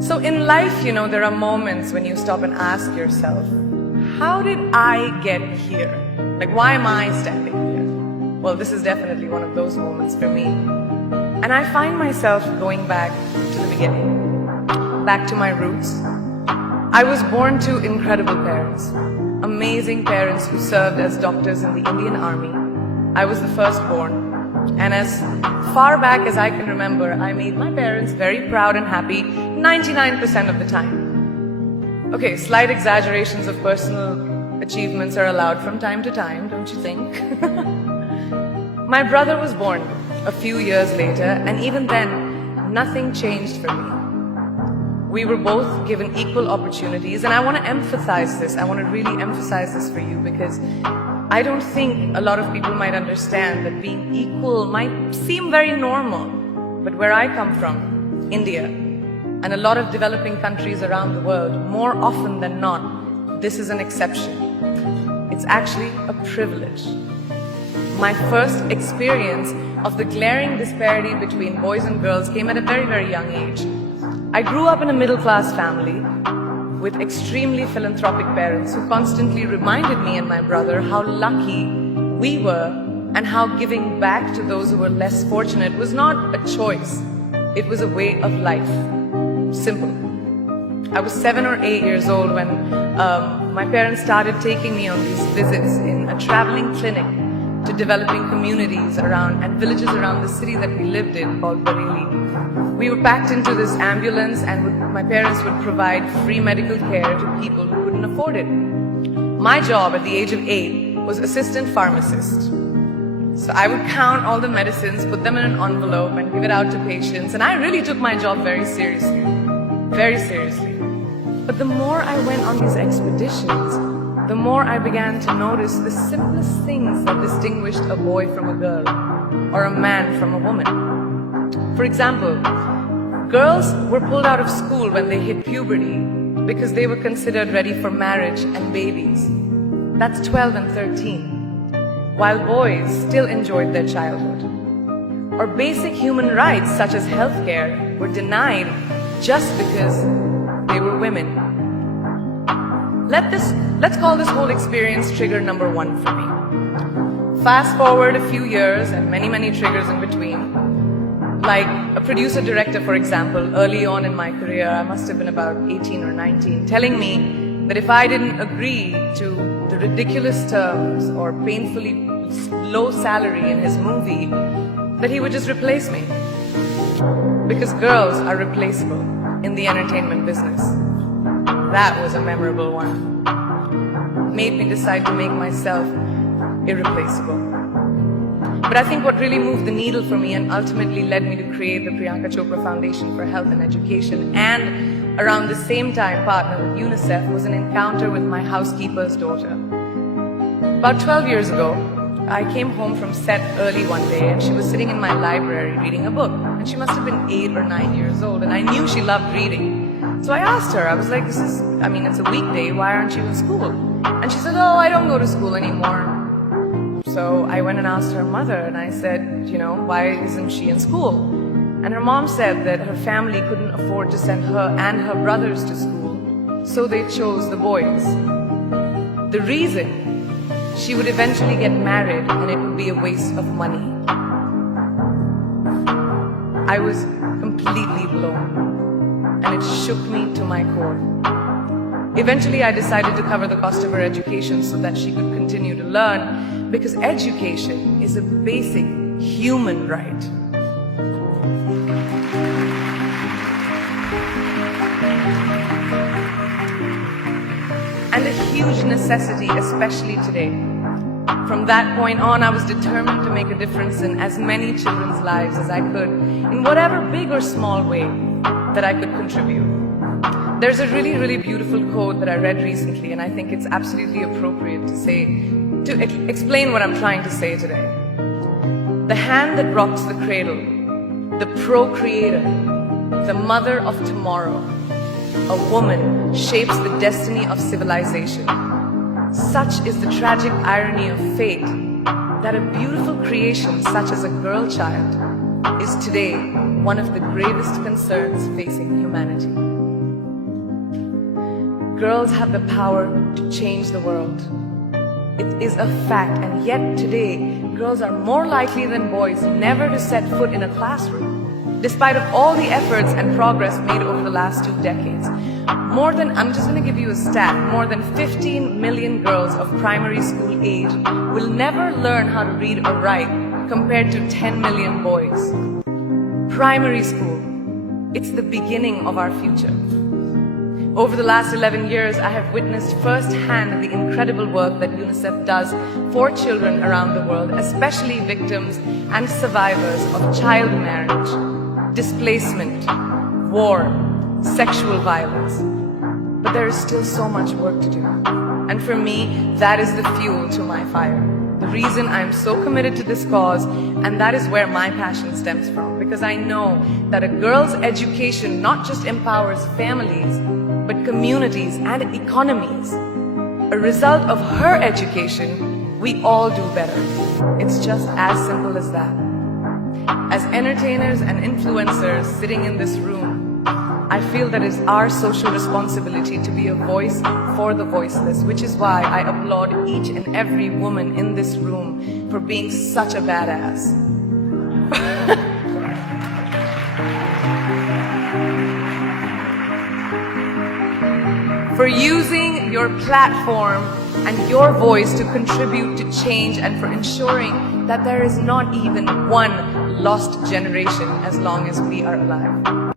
So in life, there are moments when you stop and ask yourself, how did I get here? Like, why am I standing here? Well, this is definitely one of those moments for me. And I find myself going back to the beginning, back to my roots. I was born to incredible parents, amazing parents who served as doctors in the Indian Army. I was the firstborn. And as far back as I can remember, I made my parents very proud and happy 99% of the time. Okay, slight exaggerations of personal achievements are allowed from time to time, don't you think? My brother was born a few years later, and even then, nothing changed for me. We were both given equal opportunities, and I want to emphasize this. I want to really emphasize this for you because I don't think a lot of people might understand that being equal might seem very normal. But where I come from, India, and a lot of developing countries around the world, more often than not, this is an exception. It's actually a privilege. My first experience of the glaring disparity between boys and girls came at a very, very young age. I grew up in a middle-class family with extremely philanthropic parents who constantly reminded me and my brother how lucky we were and how giving back to those who were less fortunate was not a choice. It was a way of life. Simple. I was 7 or 8 years old when my parents started taking me on these visits in a traveling clinic to developing communities around and villages around the city that we lived in called Bareilly. We were packed into this ambulance and my parents would provide free medical care to people who couldn't afford it. My job at the age of 8 was assistant pharmacist. So I would count all the medicines, put them in an envelope and give it out to patients, and I really took my job very seriously. Very seriously. But the more I went on these expeditions, the more I began to notice the simplest things that distinguished a boy from a girl, or a man from a woman. For example, girls were pulled out of school when they hit puberty because they were considered ready for marriage and babies. That's 12 and 13, while boys still enjoyed their childhood. Or basic human rights such as healthcare were denied just because they were women. Let's call this whole experience trigger number 1 for me. Fast forward a few years and many, many triggers in between. Like a producer-director, for example, early on in my career, I must have been about 18 or 19, telling me that if I didn't agree to the ridiculous terms or painfully low salary in his movie, that he would just replace me. Because girls are replaceable in the entertainment business. That was a memorable one. Made me decide to make myself irreplaceable. But I think what really moved the needle for me and ultimately led me to create the Priyanka Chopra Foundation for Health and Education, and around the same time partner with UNICEF, was an encounter with my housekeeper's daughter. About 12 years ago, I came home from set early one day and she was sitting in my library reading a book. And she must have been 8 or 9 years old, and I knew she loved reading. So I asked her, I was like, it's a weekday, why aren't you in school? And she said, oh, I don't go to school anymore. So I went and asked her mother, and I said, why isn't she in school? And her mom said that her family couldn't afford to send her and her brothers to school, so they chose the boys. The reason? She would eventually get married and it would be a waste of money. I was completely blown. And it shook me to my core. Eventually, I decided to cover the cost of her education so that she could continue to learn, because education is a basic human right. And a huge necessity, especially today. From that point on, I was determined to make a difference in as many children's lives as I could, in whatever big or small way that I could contribute. There's a really, really beautiful quote that I read recently, and I think it's absolutely appropriate to explain what I'm trying to say today. The hand that rocks the cradle, the procreator, the mother of tomorrow, a woman shapes the destiny of civilization. Such is the tragic irony of fate that a beautiful creation such as a girl child is today one of the gravest concerns facing humanity. girls have the power to change the world. It is a fact, and yet today, girls are more likely than boys never to set foot in a classroom, despite of all the efforts and progress made over the last 2 decades. I'm just going to give you a stat, more than 15 million girls of primary school age will never learn how to read or write compared to 10 million boys. Primary school, it's the beginning of our future. Over the last 11 years, I have witnessed firsthand the incredible work that UNICEF does for children around the world, especially victims and survivors of child marriage, displacement, war, sexual violence. But there is still so much work to do. And for me, that is the fuel to my fire. The reason I'm so committed to this cause, and that is where my passion stems from. Because I know that a girl's education not just empowers families, but communities and economies. A result of her education, we all do better. It's just as simple as that. As entertainers and influencers sitting in this room, I feel that it's our social responsibility to be a voice for the voiceless, which is why I applaud each and every woman in this room for being such a badass. For using your platform and your voice to contribute to change, and for ensuring that there is not even one lost generation as long as we are alive.